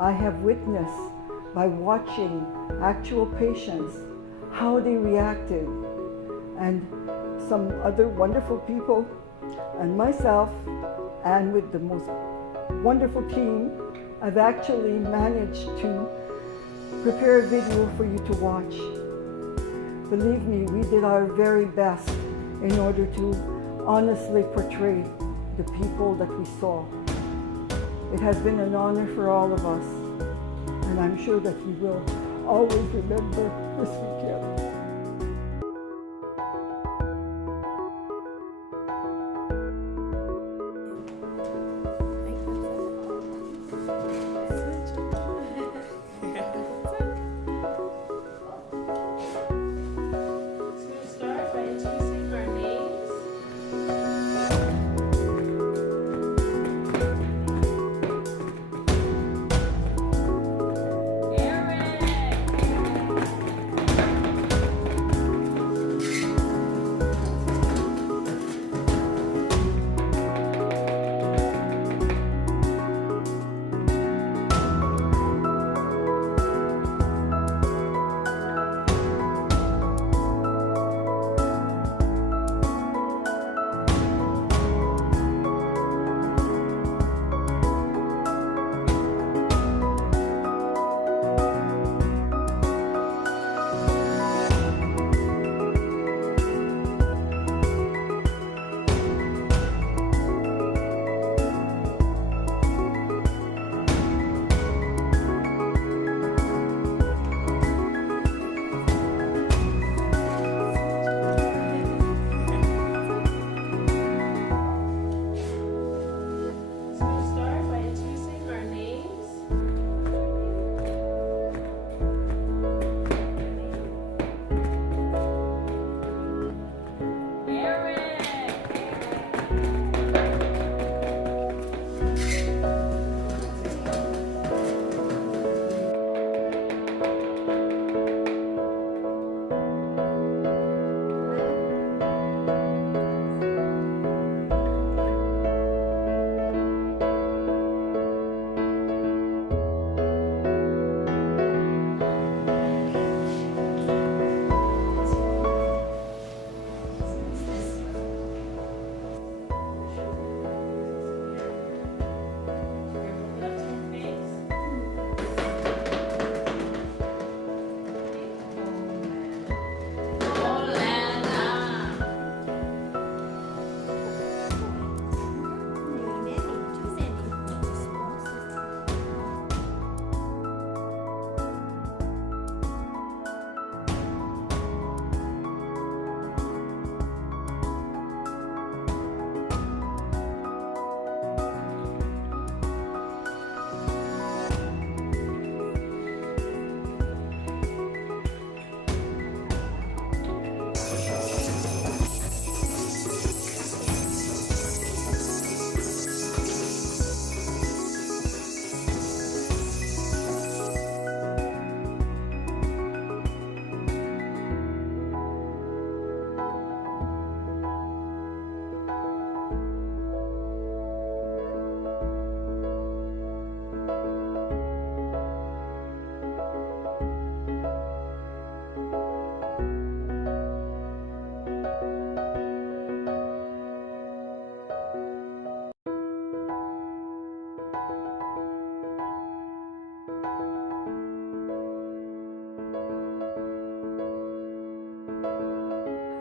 I have witnessed by watching actual patients how they reacted, and some other wonderful people and myself, and with the most wonderful team, I've actually managed to prepare a video for you to watch. Believe me, we did our very best in order to honestly portray the people that we saw. It has been an honor for all of us, and I'm sure that we will always remember this weekend.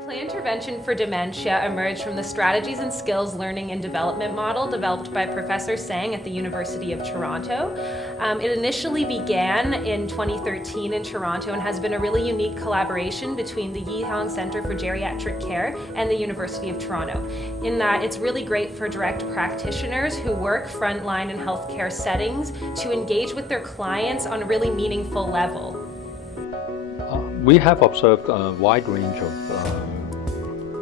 Play intervention for dementia emerged from the Strategies and Skills Learning and Development model developed by Professor Sang at the University of Toronto. It initially began in 2013 in Toronto and has been a really unique collaboration between the Yi Hong Centre for Geriatric Care and the University of Toronto, in that it's really great for direct practitioners who work frontline in healthcare settings to engage with their clients on a really meaningful level. We have observed a wide range of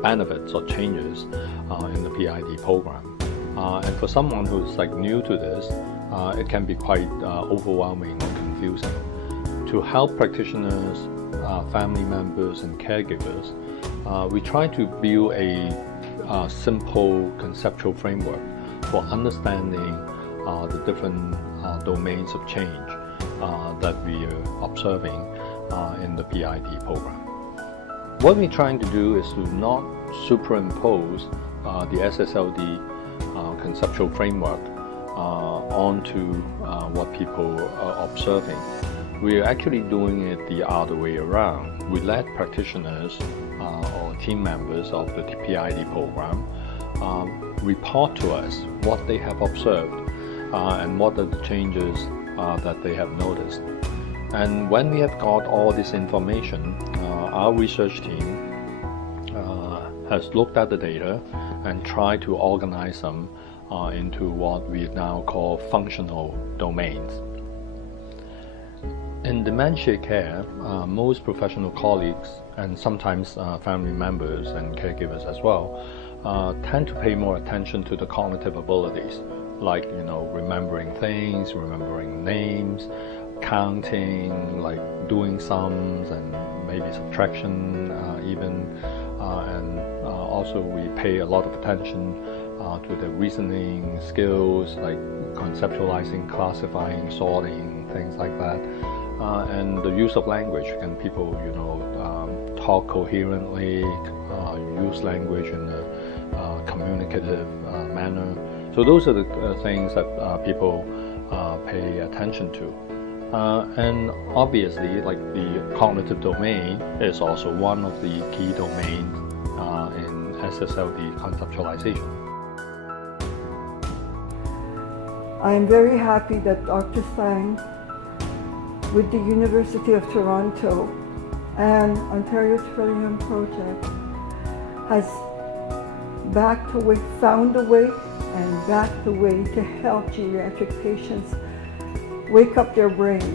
benefits or changes in the PID program. And for someone who's new to this, it can be quite overwhelming or confusing. To help practitioners, family members and caregivers, we try to build a simple conceptual framework for understanding the different domains of change that we are observing in the PID program. What we're trying to do is to not superimpose the SSLD conceptual framework onto what people are observing. We are actually doing it the other way around. We let practitioners or team members of the PID program report to us what they have observed and what are the changes that they have noticed. And when we have got all this information, our research team has looked at the data and tried to organize them into what we now call functional domains. In dementia care, most professional colleagues and sometimes family members and caregivers as well tend to pay more attention to the cognitive abilities, like remembering things, remembering names, counting, like doing sums and maybe subtraction even, and also we pay a lot of attention to the reasoning skills, like conceptualizing, classifying, sorting, things like that, and the use of language. Can people talk coherently, use language in a communicative manner? So those are the things that people pay attention to. And obviously, like the cognitive domain is also one of the key domains in SSLD conceptualization. I am very happy that Dr. Tsang, with the University of Toronto and Ontario Trillium Project, has found a way and backed the way to help geriatric patients wake up their brain.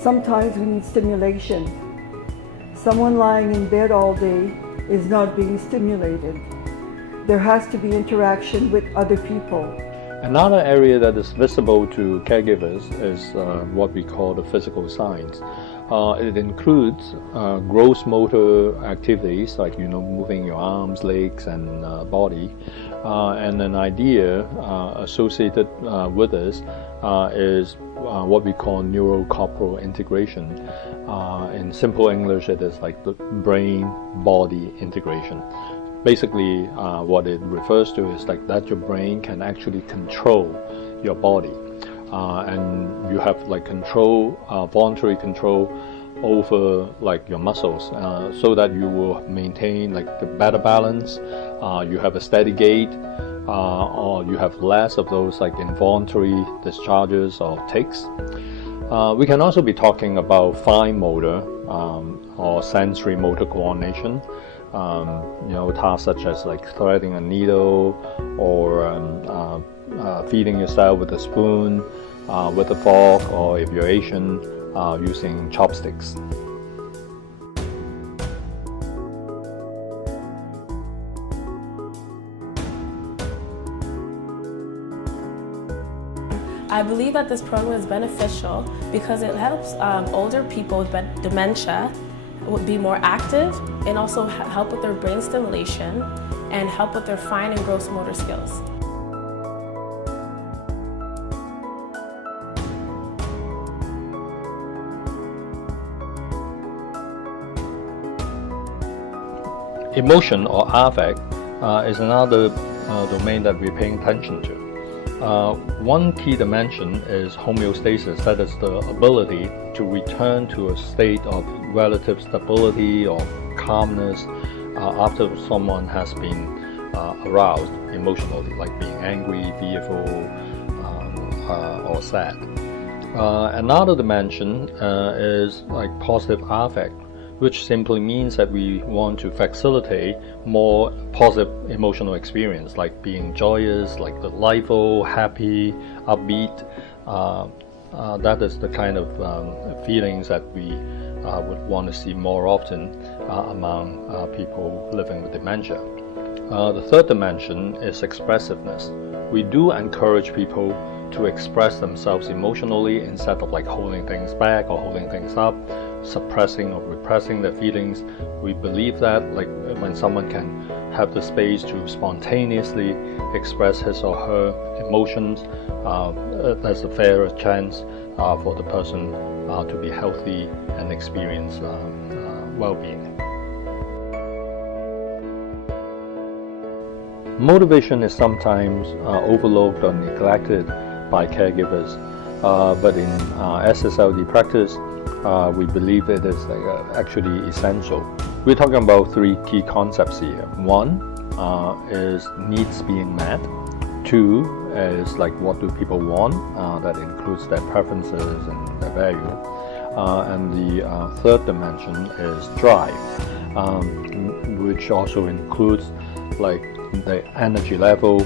Sometimes we need stimulation. Someone lying in bed all day is not being stimulated. There has to be interaction with other people. Another area that is visible to caregivers is what we call the physical signs. It includes gross motor activities like moving your arms, legs, and body. And an idea associated with this is what we call neurocorporal integration. In simple English, it is like the brain-body integration. Basically, what it refers to is like that your brain can actually control your body, and you have like voluntary control over like your muscles, so that you will maintain like the better balance. You have a steady gait, or you have less of those like involuntary discharges or tics. We can also be talking about fine motor or sensory motor coordination. Tasks such as like threading a needle or feeding yourself with a spoon, with a fork, or if you're Asian, using chopsticks. I believe that this program is beneficial because it helps older people with dementia be more active and also help with their brain stimulation and help with their fine and gross motor skills. Emotion or affect is another domain that we're paying attention to. One key dimension is homeostasis, that is the ability to return to a state of relative stability or calmness after someone has been aroused emotionally, like being angry, fearful, or sad. Another dimension is like positive affect, which simply means that we want to facilitate more positive emotional experience, like being joyous, like delightful, happy, upbeat. That is the kind of feelings that we would want to see more often among people living with dementia. The third dimension is expressiveness. We do encourage people to express themselves emotionally instead of like holding things back or holding things up. suppressing or repressing their feelings. We believe that like when someone can have the space to spontaneously express his or her emotions, there's a fairer chance for the person to be healthy and experience well-being. Motivation is sometimes overlooked or neglected by caregivers, but in SSLD practice, we believe it is actually essential. We're talking about three key concepts here. One is needs being met. Two is like what do people want, that includes their preferences and their value. And the third dimension is drive, which also includes like the energy level.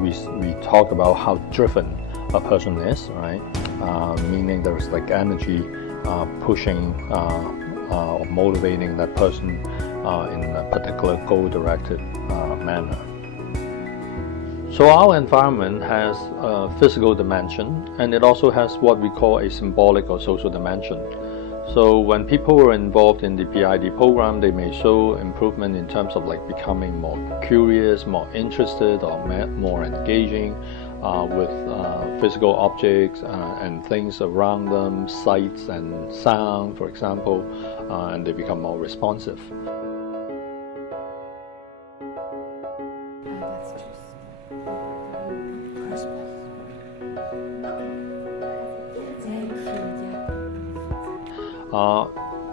We talk about how driven a person is, right? Meaning there's like energy pushing or motivating that person in a particular goal-directed manner. So our environment has a physical dimension, and it also has what we call a symbolic or social dimension. So when people are involved in the PID program, they may show improvement in terms of like becoming more curious, more interested, or more engaging with physical objects and things around them, sights and sound, for example, and they become more responsive.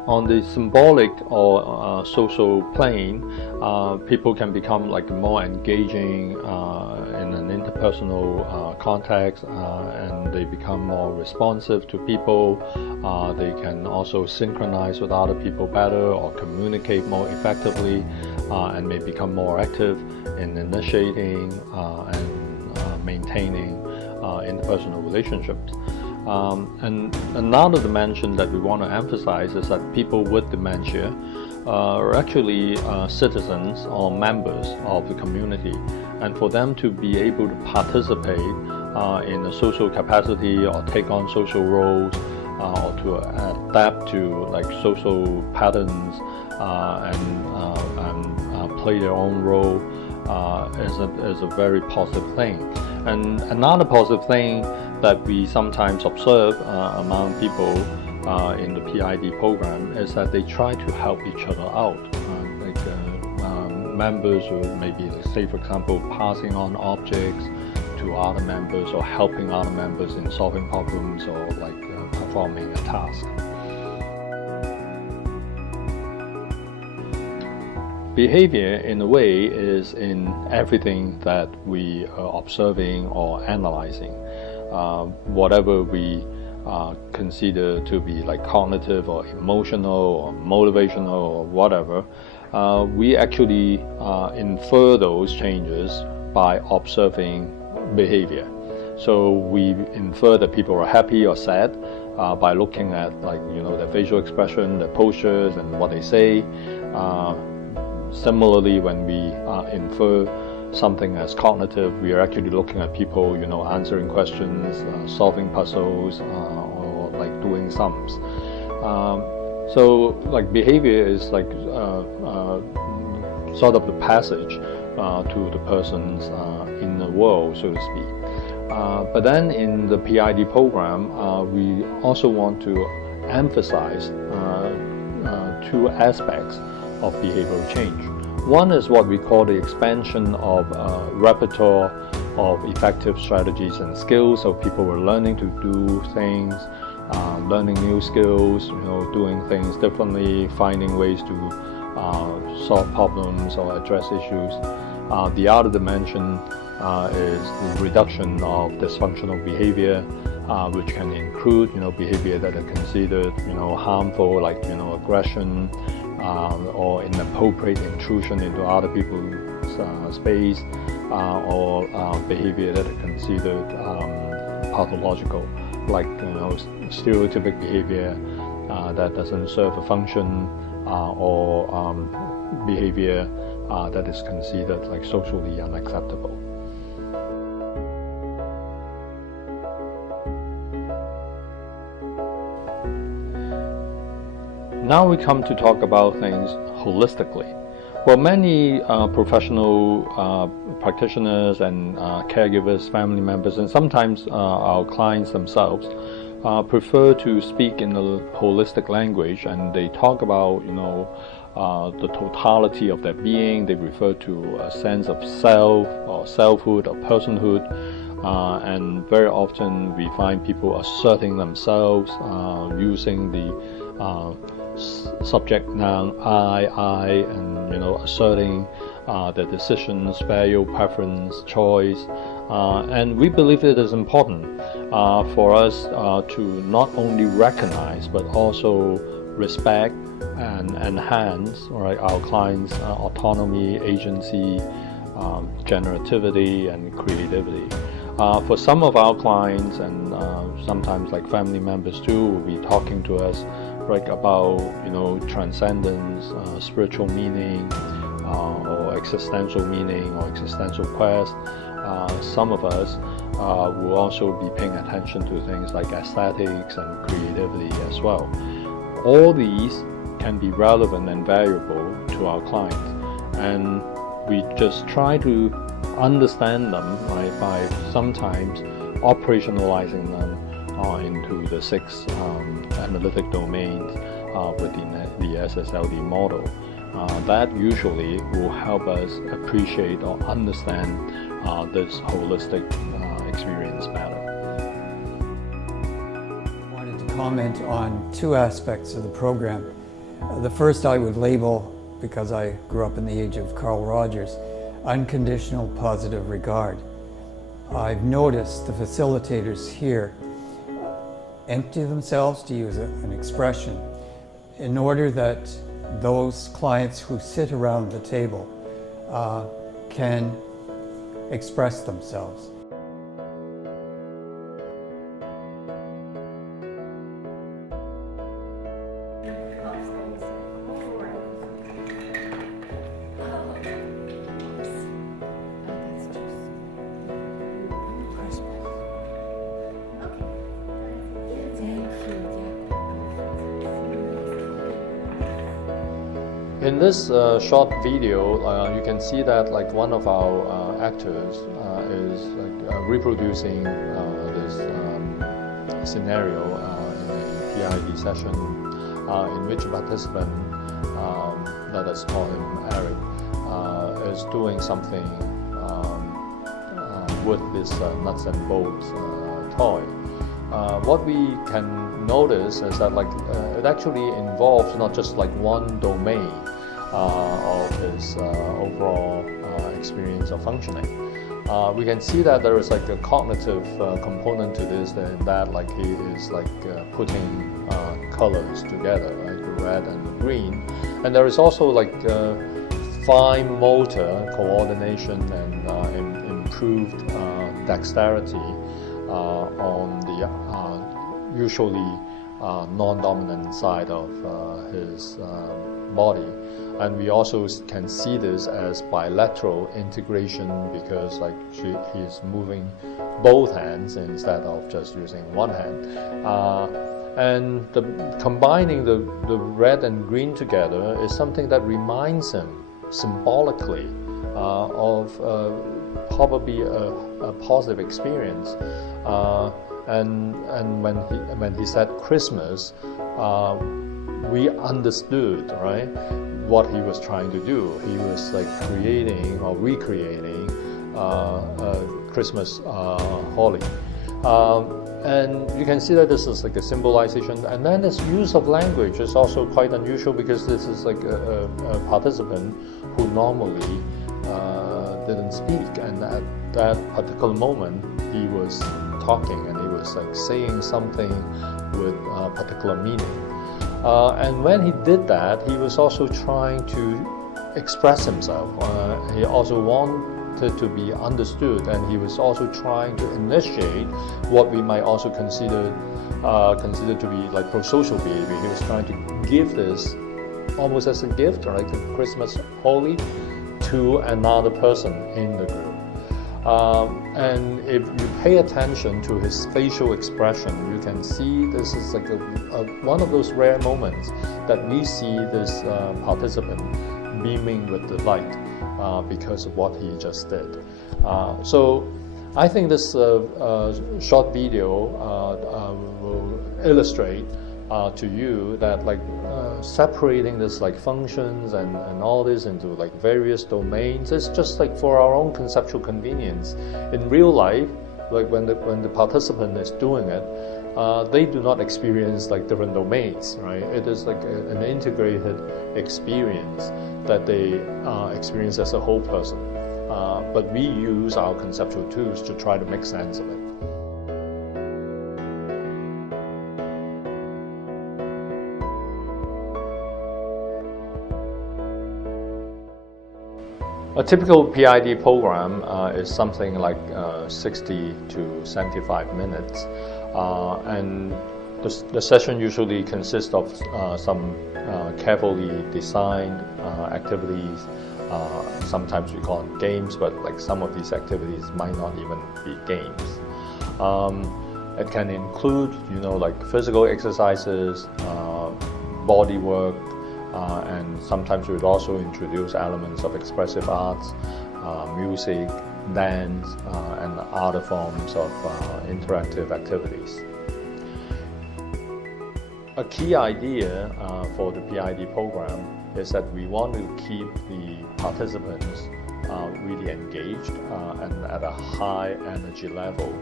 On the symbolic or social plane, people can become like more engaging in an interpersonal context, and they become more responsive to people. They can also synchronize with other people better or communicate more effectively, and may become more active in initiating and maintaining interpersonal relationships. And another dimension that we want to emphasize is that people with dementia are actually citizens or members of the community, and for them to be able to participate in a social capacity or take on social roles or to adapt to like social patterns and play their own role is a very positive thing. And another positive thing that we sometimes observe among people in the PID program is that they try to help each other out. Members who maybe, say for example, passing on objects to other members or helping other members in solving problems or like performing a task. Behavior, in a way, is in everything that we are observing or analyzing. Whatever we consider to be like cognitive or emotional or motivational or whatever, we actually infer those changes by observing behavior. So we infer that people are happy or sad by looking at their facial expression, their postures, and what they say. Similarly, when we infer something as cognitive, we are actually looking at people, answering questions, solving puzzles, or like doing sums. So like behavior is like sort of the passage to the person's inner world, so to speak. But then in the PID program, we also want to emphasize two aspects of behavioral change. One is what we call the expansion of repertoire of effective strategies and skills. So people are learning to do things, learning new skills, doing things differently, finding ways to solve problems or address issues. The other dimension is the reduction of dysfunctional behavior, which can include behavior that are considered harmful, like aggression, or inappropriate intrusion into other people's space, or behavior that are considered pathological, like stereotypic behavior that doesn't serve a function, or behavior that is considered like socially unacceptable. Now we come to talk about things holistically. Well, many professional practitioners and caregivers, family members, and sometimes our clients themselves prefer to speak in a holistic language, and they talk about, the totality of their being. They refer to a sense of self or selfhood or personhood, and very often we find people asserting themselves using the subject noun I, and asserting their decisions, value, preference, choice, and we believe it is important for us to not only recognize but also respect and enhance, our clients' autonomy, agency, generativity, and creativity. For some of our clients, and sometimes like family members too, will be talking to us about transcendence, spiritual meaning, or existential meaning, or existential quest. Some of us will also be paying attention to things like aesthetics and creativity as well. All these can be relevant and valuable to our clients, and we just try to understand them by sometimes operationalizing them into the 6 analytic domains within the SSLD model. That usually will help us appreciate or understand this holistic experience better. I wanted to comment on 2 aspects of the program. The first I would label, because I grew up in the age of Carl Rogers, unconditional positive regard. I've noticed the facilitators here empty themselves, to use an expression, in order that those clients who sit around the table can express themselves. In this short video, you can see that one of our actors is reproducing this scenario in a PID session in which a participant, let us call him Eric, is doing something with this nuts and bolts toy. What we can notice is that it actually involves not just one domain of his overall experience of functioning. We can see that there is a cognitive component to this, in that he is putting colors together, the red and the green, and there is also fine motor coordination and improved dexterity on the usually non-dominant side of his body. And we also can see this as bilateral integration, because he is moving both hands instead of just using one hand. And combining the red and green together is something that reminds him symbolically of probably a positive experience. And when he said Christmas, we understood, what he was trying to do. He was creating or recreating Christmas holly. And you can see that this is a symbolization. And then his use of language is also quite unusual, because this is a participant who normally didn't speak, and at that particular moment he was talking, and he was saying something with a particular meaning. And when he did that, he was also trying to express himself. He also wanted to be understood, and he was also trying to initiate what we might also consider to be pro-social behavior. He was trying to give this almost as a gift, a Christmas holly, to another person in the group. And if you pay attention to his facial expression, you can see this is like one of those rare moments that we see this participant beaming with delight because of what he just did. So I think this short video will illustrate to you that like separating this like functions and all this into like various domains is just like for our own conceptual convenience. In real life, like when the participant is doing it, they do not experience like different domains, right? It is like an integrated experience that they experience as a whole person. But we use our conceptual tools to try to make sense of it. A typical PID program is something like 60 to 75 minutes, and the session usually consists of some carefully designed activities. Sometimes we call them games, but like some of these activities might not even be games. It can include, like physical exercises, body work, and sometimes we would also introduce elements of expressive arts, music, dance, and other forms of interactive activities. A key idea for the PID program is that we want to keep the participants really engaged and at a high energy level.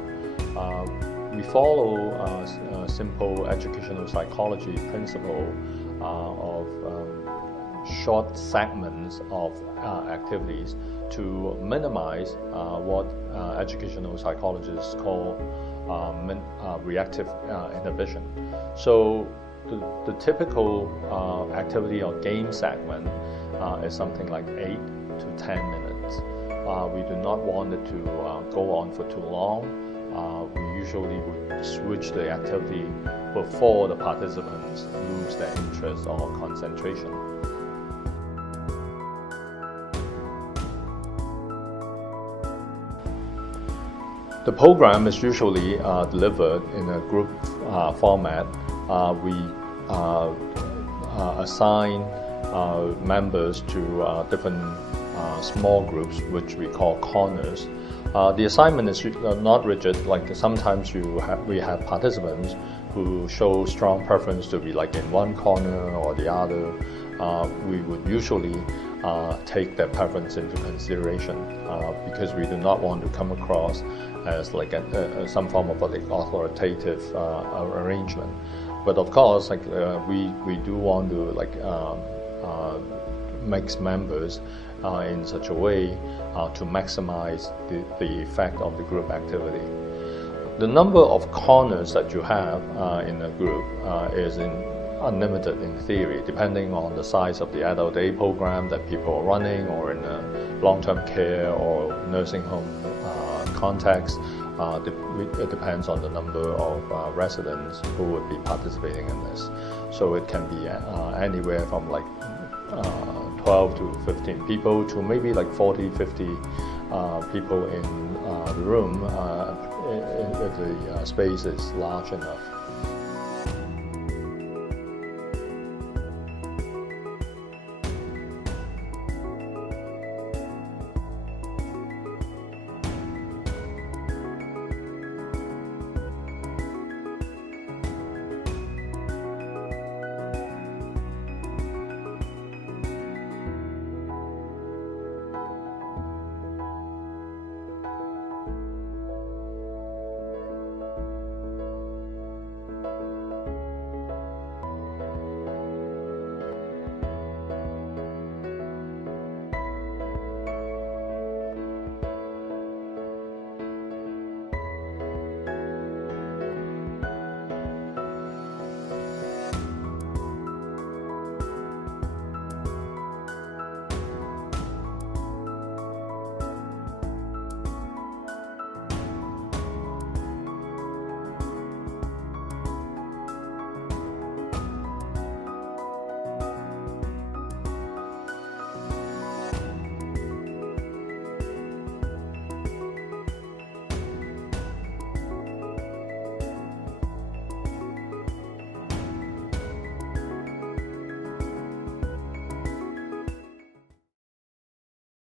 We follow a simple educational psychology principle of short segments of activities to minimize what educational psychologists call reactive inhibition. So the typical activity or game segment is something like 8 to 10 minutes. We do not want it to go on for too long. We usually would switch the activity before the participants lose their interest or concentration. The program is usually delivered in a group format. We assign members to different small groups, which we call corners. The assignment is not rigid. Like sometimes we have participants who show strong preference to be like in one corner or the other. We would usually take their preference into consideration because we do not want to come across as like some form of like authoritative arrangement. But of course, like we do want to like mix members in such a way to maximize the effect of the group activity. The number of corners that you have in a group is unlimited in theory, depending on the size of the adult day program that people are running, or in a long-term care or nursing home context. It depends on the number of residents who would be participating in this. So it can be anywhere from like 12 to 15 people to maybe like 40, 50 people in the room if the space is large enough.